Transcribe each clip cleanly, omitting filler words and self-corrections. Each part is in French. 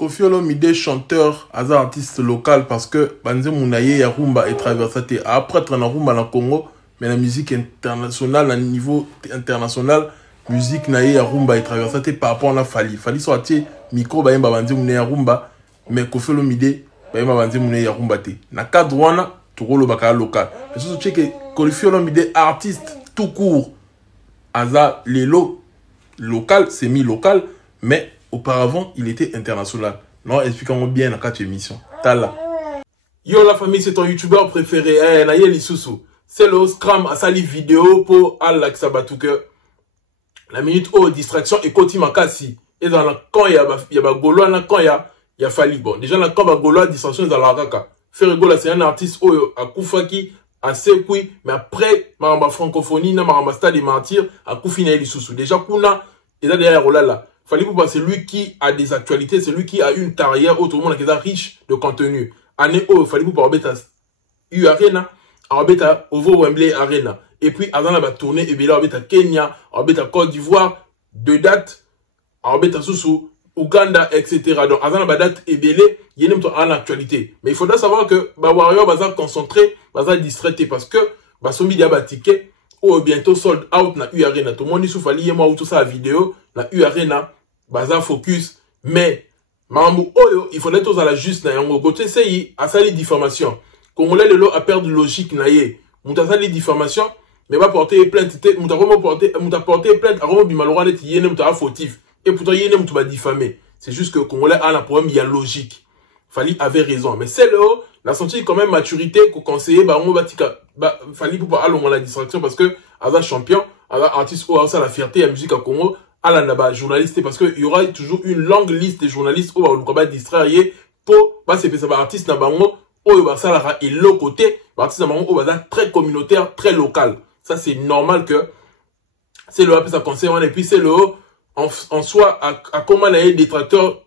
Koffi Olomide chanteur, as artiste local parce que banze munaye ya rumba et traversate après na rumba na Congo mais la musique internationale à niveau international musique naye ya rumba et traversate par rapport à Fali sorti micro ba yemba banze munaye ya rumba mais Koffi Olomide ba yemba banze munaye ya rumba te na cadre wana tokolo baka local mais surtout que Koffi Olomide artiste tout court aza lelo local semi-local mais auparavant, il était international. Non, expliquons bien dans 4 émissions. Tala. Yo la famille, c'est ton youtubeur préféré. Nayeli Soussou. C'est le Scram à sali vidéo pour Al Sabatuke. La minute au distraction et continue Makasi. Et dans la quand il y a Golo, quand il y a Fali. Bon, déjà, quand il y a Golo, distraction dans la Raka. Ferregola, c'est un artiste à Koufaki, à Sekui, mais après, Maramba francophonie, Maramba stade des martyrs, à Koufi Nayeli Soussou. Déjà, Kuna, et là derrière, oh là là. Fali Poupa, c'est lui qui a des actualités, c'est lui qui a une carrière autrement qui est riche de contenu. Année où Fali Poupa Robeta U Arena, Robeta Ovo Wembley Arena. Et puis avant la tournée, et bien Robeta Kenya, Robeta Côte d'Ivoire, de date, Robeta Soussou, Ouganda, etc. Donc avant la date, et bien il y a une actualité. Mais il faudra savoir que Warrior va se concentrer, va se distraire parce que Basombi Diaba ticket, ou bientôt sold out na U Arena. Tout le monde dit sous Fali et moi ou tout ça la vidéo, na U Arena. Baza focus, mais Mamou Oyo, il faudrait tous à la juste na yango. Côté c'est à ça les diffamations. Congolais le lot a perdu logique na yé. Mouta ça les diffamations, mais va porter plainte. Mouta porter plainte. Aromo bimalora net yéne mouta fautif. Et pourtant yéne mouta va diffamer. C'est juste que Congolais a un problème, il y a logique. Fali avait raison, mais c'est le haut. La senti quand même maturité qu'au conseiller, on va Fali pour pas aller la distraction parce que Aza champion, Aza artiste ou Aza la fierté, la musique à Congo. À la journaliste parce qu'il y aura toujours une longue liste de journalistes où on va distraire pour c'est ça artiste na bango où va ça et l'autre côté artiste na bango va très communautaire très local. Ça c'est normal que c'est le ça concerne et puis c'est le en soi à comment les détracteurs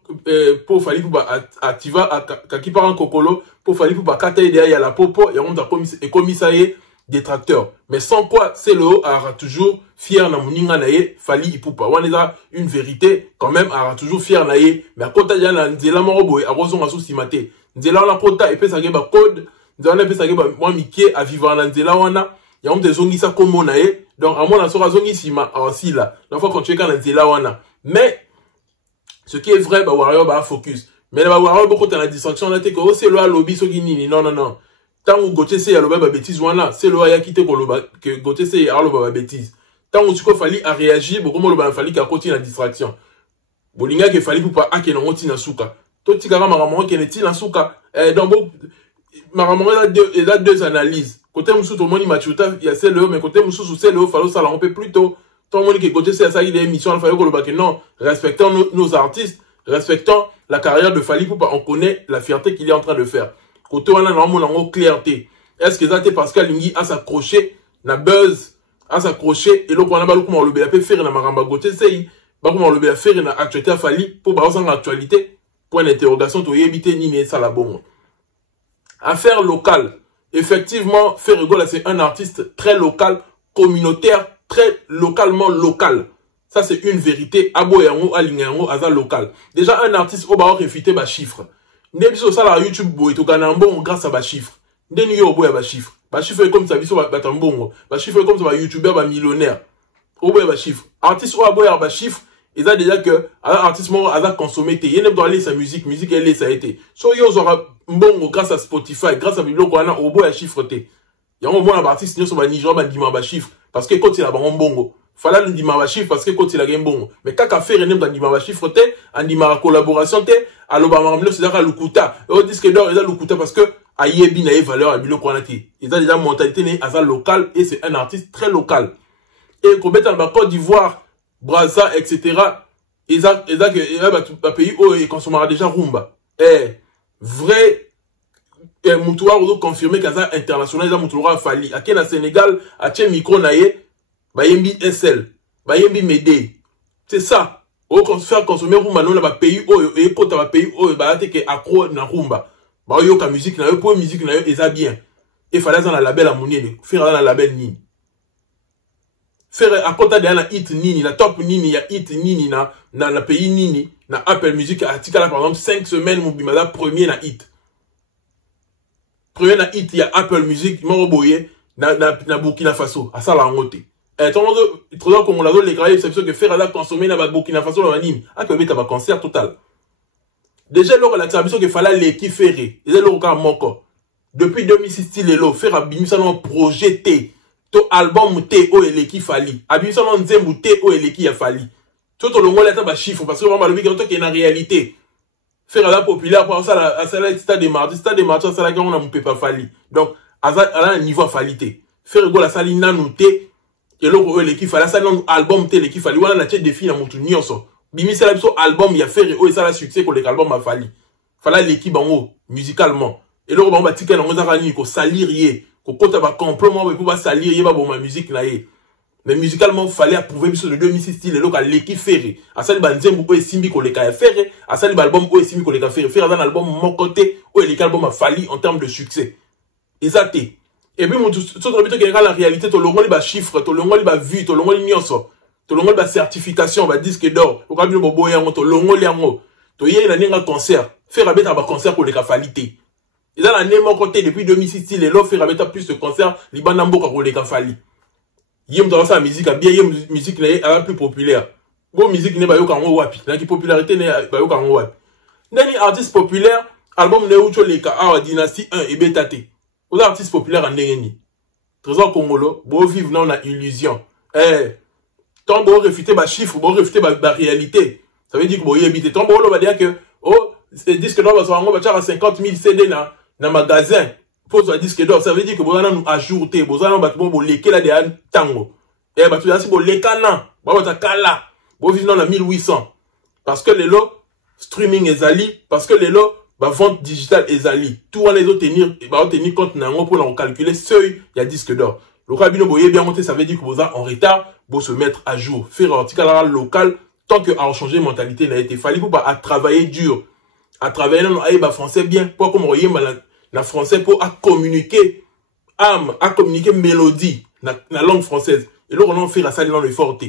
pour Fali pour activer à qui part en kokolo pour Fali pour kata derrière la popo et on a commissarié détracteurs. Mais sans quoi, c'est le haut aura toujours fier na muninga nae Fali Ipupa. On est une vérité quand même aura toujours fier nae. Mais à côté de la nzela morobo et arroson aso simate. Nzela on a kota et pesa geba code. Nzela on a pesa geba moi mikie à vivre na nzela wana. Ya on des zongi sa comme nae. Donc à mon la sora zongi sima aussi là. La fois quand tu es quand nzela wana. Mais ce qui est vrai, Warrior va focus. Mais Warrior beaucoup dans la distraction là t'es que c'est le lobby so nini. Non non non. Tant que Gauthier c'est le baba bêtise voilà, c'est le aya quitté que Gauthier c'est le baba bêtise. Tant que tu Fali a réagi, beaucoup le baba Fali a continué la distraction. Bolinga que Fali pour pas a que non tina suka. Tout tigara maramon que ne tina suka. Donc bon maramon il a deux analyses. Côté musu tout le monde maturité, il y a c'est le mais côté musu c'est le fallo ça on peut plutôt tout le monde que Gauthier c'est ça il est émission fallo que le baba que non, respectons nos artistes, respectons la carrière de Fali pour pas on connaît la fierté qu'il est en train de faire. Côté on a normalement clarté. Est-ce que ça c'est parce qu'Alingi a s'accroché na buzz, a s'accroché et donc on a pas comment le peut faire na maramba gote c'est pas comment le peut faire na actualité à Fali pour ba en actualité point d'interrogation to éviter ni mais ça la bonne. Affaire locale. Effectivement, Ferregola c'est un artiste très local, communautaire, très localement local. Ça c'est une vérité. Abo yango alingango aza local. Déjà un artiste au ba réfuter ba chiffre. N'ebiso ça la YouTube boy to kanambo grâce à ba chiffre. Ndeni yo boy ba chiffre. Ba chiffre comme ça biso ba tambongo. Ba chiffre comme ça ba YouTuber ba millionnaire. Au boy ba chiffre. Artiste ou boy ba chiffre, ils a déjà que artiste mo a consommé té yene doit aller sa musique elle ça a été. So yo zora mbongo grâce à Spotify, grâce à biblio ko ana au boy a chiffre té. Yango mo na artiste nyo so ba Nigeria ba dima ba chiffre parce que quand il a ba mbongo fala le dima ba chiffre parce que quand il a gagné bon mais kaka faire nem dans dima ba chiffre té en dima collaboration té aloba mamlo c'est là lukuta au disque d'or il a lukuta parce que ayebi na valeur à bilo kwanati il a déjà mentalité né asa local et c'est un artiste très local et ko beta ba Côte d'Ivoire Brazza etc. ils a que pays où il consommera déjà rumba vrai mutuwa ou confirmer qu'asa international ils a mutuwa Fali à Kenya Sénégal à Tché micro naie Bayembi SL, Bayembi Médé. C'est ça. Au faire consommer rumba non ba pays et kota ba pays ba te ke accro na rumba. Ba yo ka musique na yo pour musique na yo eza bien. Et fallait dans la label à monene, faire dans la label nini. Faire à kota de na hit nini, la top nini ya hit nini na pays nini, na Apple Music article par exemple 5 semaines mobimala premier na hit. Premier na hit il y a Apple Music moro boye na Burkina Faso à ça la ngote. Et tout le monde comme on l'a dit les gars c'est que faire la consommer na Burkina Faso la anime a que beta ba concert total. Déjà lors la tradition que fallait l'équipe ferré, déjà lors ka moko. Depuis 2006 lelo faire abimisa non projeté to album te o eleki fali. Abimisa non nzembu te o eleki ya fali. Tout le monde est chiffre parce que vraiment le week-end qui est en réalité faire la populaire pour ça à ça stade de mardi ça la on a mon pas fali donc à un niveau falité faire go la salle nanuté et l'autre l'équipe fallait ça non album té l'équipe fali voilà la tête défi na mutu nyonso bimi c'est la album il y a faire et ça la succès pour les albums a fali fallait l'équipe en haut musicalement et l'autre on va tirer dans ça rani ko salirier ko kota ba complètement pour pas salir ba bon ma musique là. Mais musicalement, il fallait approuver de 2006 style et l'équipe ferré. À ça, il y a un simbi qu'on les a ferré. À ça, il y a un album où simbi qu'on les a ferré. Faire un album mon côté où l'album a fallu en termes de succès. Exact. Et puis, tout le monde qui regarde la réalité, tout le monde il chiffre, tout le monde il vu, tout le monde il nyonso, tout le monde il certification, il disque d'or. Au cas où il y a un tout le monde il y a un tout il y a un concert. Faire un concert pour les qualité. Et dans l'année mon côté depuis 2006 style et là faire un plus de concert, il y a un pour les qualité. Yem dans sa musique a bien yem musique là plus populaire. Bon musique n'est pas yo kango wapi. La qui popularité n'est pas yo kango wapi. Nani artiste populaire album ne ucho leka a dynastie 1 et betate. Aux artistes populaires en ndengeni. Trésor Congolo, bo vivre dans la illusion. Tant bo réfuter ba chiffre, bo réfuter ba réalité. Ça veut dire que bo y habiter. Tant bo va dire que oh, c'est disque d'or va so va 50 000 CD na magasin. Pose un disque d'or, ça veut dire que vous allez nous ajouter, vous allez nous léquer là des tango. Et vous allez nous léquer là, vous allez nous vivre dans la 1800. Parce que les lots, streaming est ali, parce que les lots, vente digitale est ali. Tout les autres tenir compte pour calculer seuil, il y a disque d'or. Le cabine boyer bien monté, ça veut dire que vous êtes en retard, pour se mettre à jour. Faire un article local, tant que à changer de mentalité n'a été fallu pour à travailler dur. À travailler dans le français bien, pas comme vous voyez, la français pour à communiquer âme, à communiquer mélodie, la langue française. Et là, on a fait la salle dans le forte.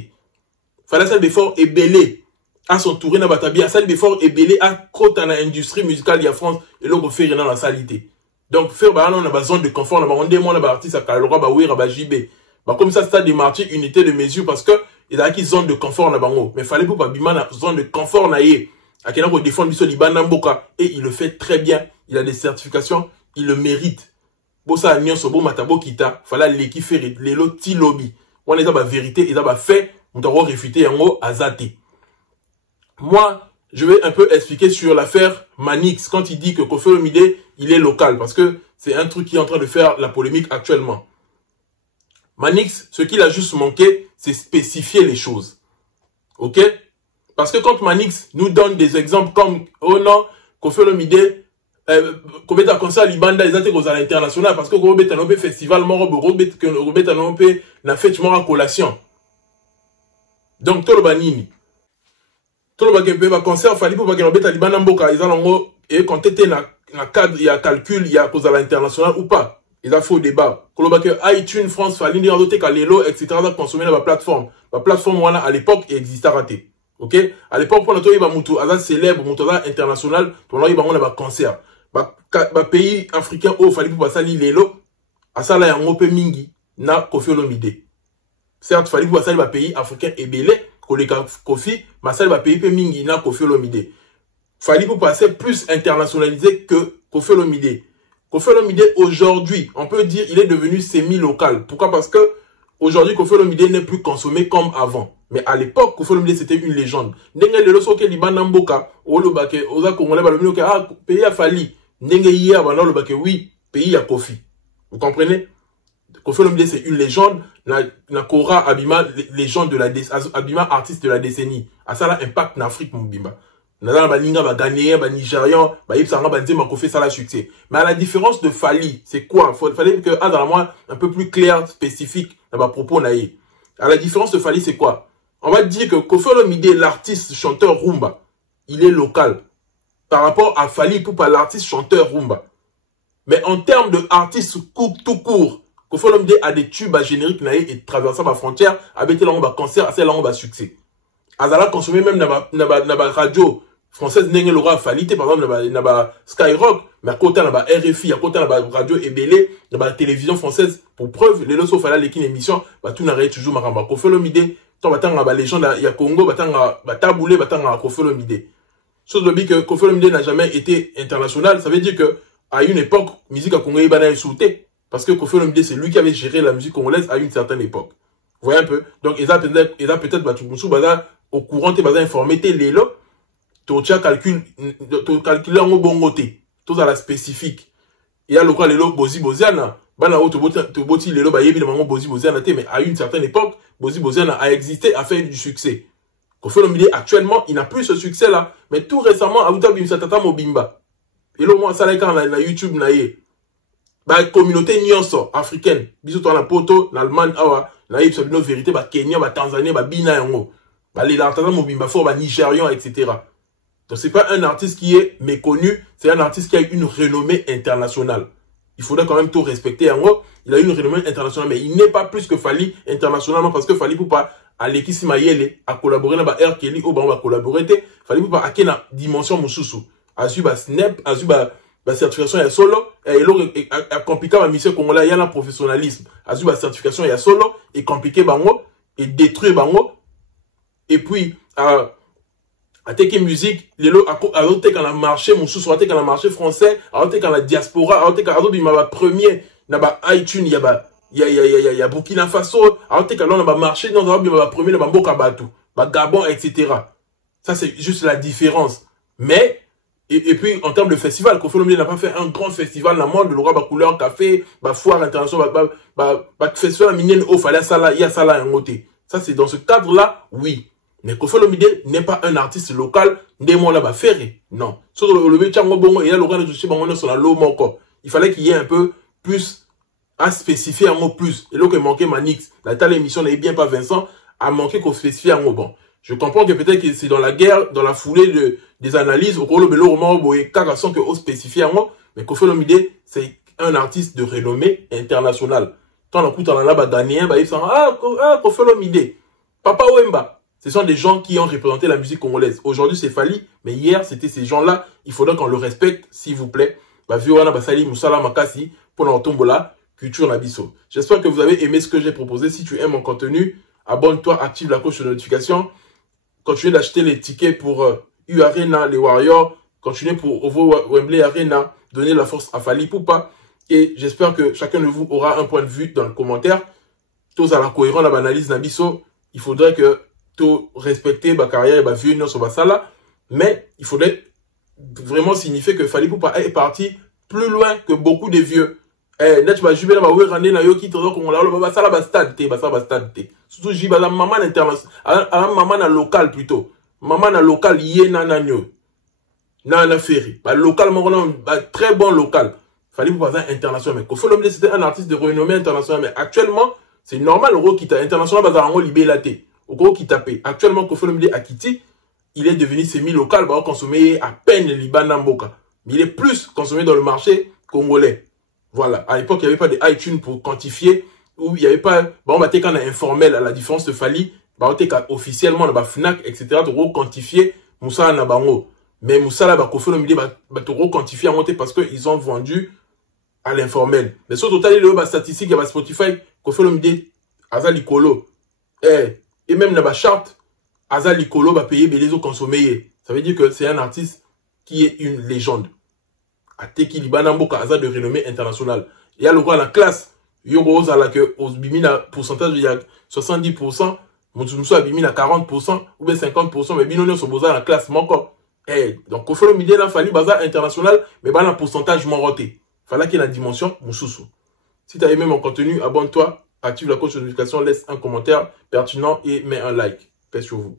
Fallait salle d'effort et belé, à s'entourer dans Batabi, à salle d'effort et belé, à côté dans l'industrie musicale de la France, et là, on fait dans la salité. Donc, faire, on a besoin de confort, on a besoin de artiste à Kalora, à JB. Comme ça, c'est des martyrs, unité de mesure, parce que, il a acquis zone de confort, mais il fallait pour pas bima, zone de confort, à quel moment défendre Bissot Libanamboka, et il le fait très bien. Il a des certifications, il le mérite. Bossa Nyon Sobo Matabo Kita, fallait l'équipe faire les lots lobby. On les a la vérité, ils ont fait, on doit réfuter en haut à Zate. Moi, je vais un peu expliquer sur l'affaire Manix, quand il dit que Koffi Olomide, il est local, parce que c'est un truc qui est en train de faire la polémique actuellement. Manix, ce qu'il a juste manqué, c'est spécifier les choses. Ok? Parce que quand Manix nous donne des exemples comme, oh non, Koffi Olomide, Kobeta comme ça libanda ils étaient à l'international parce que Kobeta non festival moro Kobeta non na fête moro collation donc tout le banini tout le bagage ba concert fallait pour bagage Kobeta libanda mboka ils allons et quand était na cadre il y a calcul il y a cause à l'international ou pas il a faux débat que le bagage iTunes France fallait dire doter Kalelo etc consommer la plateforme voilà à l'époque existait raté. Ok à l'époque pour notre il va mutu azal célèbre mutu international pour là il va on a concert pays africain au fallait pour passer lelo à ça là yango pe mingi na Koffi Olomide certes fallait pour passer pays africain et belé koleka Koffi mais ça va pays pe mingi na Koffi Olomide fallait pour passer plus internationalisé que Koffi Olomide. Koffi Olomide aujourd'hui on peut dire il est devenu semi-local. Pourquoi? Parce que aujourd'hui Koffi Olomide n'est plus consommé comme avant. Mais à l'époque, Koffi Olomide c'était une légende. Ndenge lelo soke libanda mboka, olobake oza congolais balobino ke ah pays a fallu. Ndenge hier bana olobake oui, pays a Koffi. Vous comprenez? Koffi Olomide c'est une légende, na Kora Abima légende de la Abima artiste de la décennie. À ça là impact en Afrique mbimba. Nazala baninga ba Ghanéen, ba Nigérian, ba Ipsanga ba Nzema Koffi ça la succès. Mais à la différence de Fally, c'est quoi? Fallait que dans moi un peu plus clair, spécifique dans ma propos naïe. À la différence de Fally, c'est quoi? On va dire que Koffi Olomide, l'artiste chanteur rumba, il est local. Par rapport à Fally Ipupa, l'artiste chanteur rumba. Mais en termes de artiste tout court, Koffi Olomide a des tubes à générique naïe et traversant ma frontière, avec là on va concert, c'est là on va succès. Azala consommé même dans ma radio, française ndenge lora falité par exemple na ba Skyrock mais à côté na ba RFI à côté na ba radio ebele na ba télévision française pour preuve les loso fala l'équipe émission ba tout na toujours makamba Koffi Olomide to batanga ba légende ya Congo batanga bataboulé batanga Koffi Olomide chose de que Koffi Olomide n'a jamais été international ça veut dire que à une époque musique à Congo ibana sauté parce que Koffi Olomide c'est lui qui avait géré la musique congolaise à une certaine époque vous voyez un peu donc ils a peut-être battu baza au courant te baza informé te lelo to calculer en bongo te tout à la spécifique il y a le quoi lelo bozi boziana bana o to boti lelo ba yebi mango bozi boziana te mais à une certaine époque bozi boziana a existé a fait du succès Koffi Olomide actuellement il n'a plus ce succès là mais tout récemment a uta bimsa tata mobimba et le moi ça na YouTube na ye ba communauté nyonso africaine biso to na poto na Allemagne awa na yeb sabino vérité ba Kenya ba Tanzanie ba bina yango ba les tata mobimba fort ba Nigérian etc. Donc c'est pas un artiste qui est méconnu, c'est un artiste qui a une renommée internationale. Il faudrait quand même tout respecter. En gros, il a une renommée internationale, mais il n'est pas plus que Fally internationalement parce que Fally pour pas aller qui Mayele à collaborer dans R. Kelly ou va collaborer. Fally pour pas à quelle dimension mususu. Azu ba snap, azu ba certification ya solo et l'autre a compliqué ma mission congolais il y a un professionnalisme. Azu ba certification ya solo et compliqué bango et détruire bango et puis Ateke musique, lelo aote quand la marché, mon sous aote quand la marché français, aote quand la diaspora, aote quand aote ma premier, na ba iTunes, ya Burkina Faso, aote quand on a marché, non aote ma premier, na ba Mboka Batu, ba Gabon, etc. Ça c'est juste la différence. Mais et puis en termes de festival, Koffi Olomide n'a pas fait un grand festival dans le monde, l'aura ba couleur café, ba foire internationale, ba festival minien au fallait ça là, il y a ça là un côté. Ça c'est dans ce cadre-là, oui. Mais Koffi Olomide n'est pas un artiste local, non. Il fallait qu'il y ait un peu plus à spécifier un mot plus. Et là, il manquait Manix. La telle émission n'est bien pas Vincent, a manqué qu'on spécifie un mot bon. Je comprends que peut-être que c'est dans la guerre, dans la foulée des analyses, au Kolo Belo Roman, que on spécifie un mot, mais Koffi Olomide, c'est un artiste de renommée internationale. Tant on écoute en là, Ghanéen, ils sont, Koffi Olomide. Papa Wemba. Ce sont des gens qui ont représenté la musique congolaise. Aujourd'hui, c'est Fally, mais hier, c'était ces gens-là. Il faudrait qu'on le respecte, s'il vous plaît. J'espère que vous avez aimé ce que j'ai proposé. Si tu aimes mon contenu, abonne-toi, active la cloche de notification. Continuez d'acheter les tickets pour U-Arena, les Warriors. Continuez pour Ovo Wembley Arena. Donnez la force à Fally Poupa. Et j'espère que chacun de vous aura un point de vue dans le commentaire. Tous à la cohérence, la analyse Nabiso. Il faudrait que tout respecter ma carrière et ma vie sur ma salle, mais il faudrait vraiment signifier que Fally Poupa est parti plus loin que beaucoup de vieux. Net va juber là ouais randé na yo qui toujours qu'on là ba sala ba stade te surtout jiba la maman international maman na local plutôt maman na local yé na nanyo na ferry ba local mon très bon local Fally Poupa international mais Koffi Olomide c'était un artiste de renommée internationale mais actuellement c'est normal le qui t'a international ba en libé la té au gros qui tapait. Actuellement, Koffi Olomide a quitté. Il est devenu semi-local, bah, consommé à peine le Liban Mboka. Mais il est plus consommé dans le marché congolais. Voilà. À l'époque, il n'y avait pas de iTunes pour quantifier, ou il n'y avait pas, bah, on va quand on a informel, à la différence de Fally, bah, on a officiellement, bah, Fnac, etc., de quantifier Moussa Nabango. Mais Moussa, là, bah, Koffi Olomide, bah, de quantifier à monter parce qu'ils ont vendu à l'informel. Mais sur total, il y a des statistiques, il y a Spotify, Koffi Olomide, Azali Kolo. Et même dans la charte, Azali Kolo va payer les autres consommés. Ça veut dire que c'est un artiste qui est une légende. Ateki Libanamboka Azal de renommée internationale. Il y a le roi à la classe. Yogo Ozala que Osbimina pourcentage il y a 70%, Moutsoumso Abimina 40% ou bien 50%, mais Binono Soboza la classe manquant. Donc Koffi Olomide là Fally Bazar international, mais bah un pourcentage monté. Fallait qu'il y ait la dimension Moussoussou. Si tu as aimé mon contenu, abonne-toi. Active la cloche de notification, laisse un commentaire pertinent et mets un like. Paix sur vous.